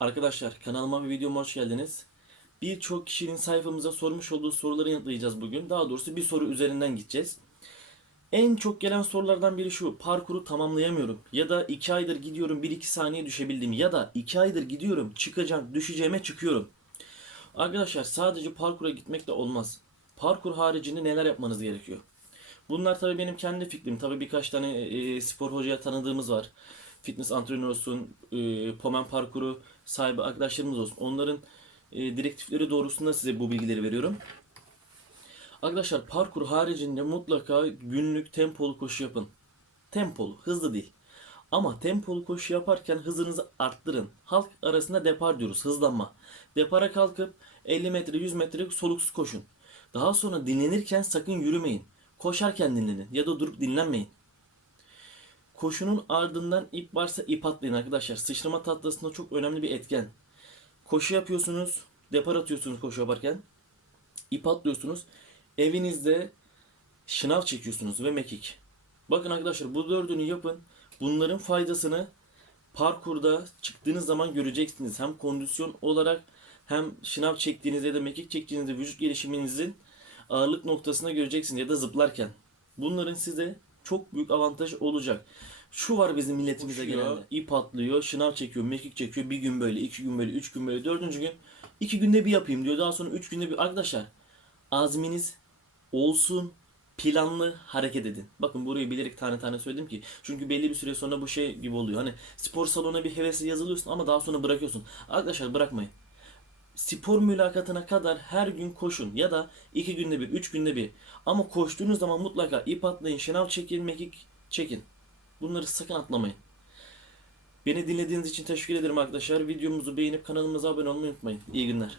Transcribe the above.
Arkadaşlar kanalıma ve videoma hoş geldiniz. Birçok kişinin sayfamıza sormuş olduğu soruları yanıtlayacağız bugün. Daha doğrusu bir soru üzerinden gideceğiz. En çok gelen sorulardan biri şu. Parkuru tamamlayamıyorum. Ya da 2 aydır gidiyorum 1-2 saniye düşebildim. Ya da 2 aydır gidiyorum çıkacağım düşeceğime çıkıyorum. Arkadaşlar sadece parkura gitmek de olmaz. Parkur haricinde neler yapmanız gerekiyor? Bunlar tabii benim kendi fikrim. Tabii birkaç tane e, spor hocaya tanıdığımız var. Fitness antrenörü olsun, e, pomen parkuru sahibi arkadaşlarımız olsun. Onların e, direktifleri doğrusunda size bu bilgileri veriyorum. Arkadaşlar parkur haricinde mutlaka günlük tempolu koşu yapın. Tempolu, hızlı değil. Ama tempolu koşu yaparken hızınızı arttırın. Halk arasında depar diyoruz, hızlanma. Depara kalkıp 50 metre, 100 metre soluksuz koşun. Daha sonra dinlenirken sakın yürümeyin. Koşarken dinlenin ya da durup dinlenmeyin. Koşunun ardından ip varsa ip atlayın arkadaşlar. Sıçrama tahtasında çok önemli bir etken. Koşu yapıyorsunuz, depar atıyorsunuz koşu yaparken. ip atlıyorsunuz. Evinizde şınav çekiyorsunuz ve mekik. Bakın arkadaşlar bu dördünü yapın. Bunların faydasını parkurda çıktığınız zaman göreceksiniz. Hem kondisyon olarak hem şınav çektiğinizde ya da mekik çektiğinizde vücut gelişiminizin ağırlık noktasına göreceksiniz ya da zıplarken. Bunların size çok büyük avantaj olacak. Şu var bizim milletimize Koşuyor. genelde. İp atlıyor, şınav çekiyor, mekik çekiyor. Bir gün böyle, iki gün böyle, üç gün böyle, dördüncü gün iki günde bir yapayım diyor. Daha sonra üç günde bir. Arkadaşlar azminiz olsun planlı hareket edin. Bakın burayı bilerek tane tane söyledim ki. Çünkü belli bir süre sonra bu şey gibi oluyor. Hani spor salonuna bir hevesle yazılıyorsun ama daha sonra bırakıyorsun. Arkadaşlar bırakmayın. Spor mülakatına kadar her gün koşun ya da iki günde bir, üç günde bir. Ama koştuğunuz zaman mutlaka ip atlayın, şınav çekin, mekik çekin. Bunları sakın atlamayın. Beni dinlediğiniz için teşekkür ederim arkadaşlar. Videomuzu beğenip kanalımıza abone olmayı unutmayın. İyi günler.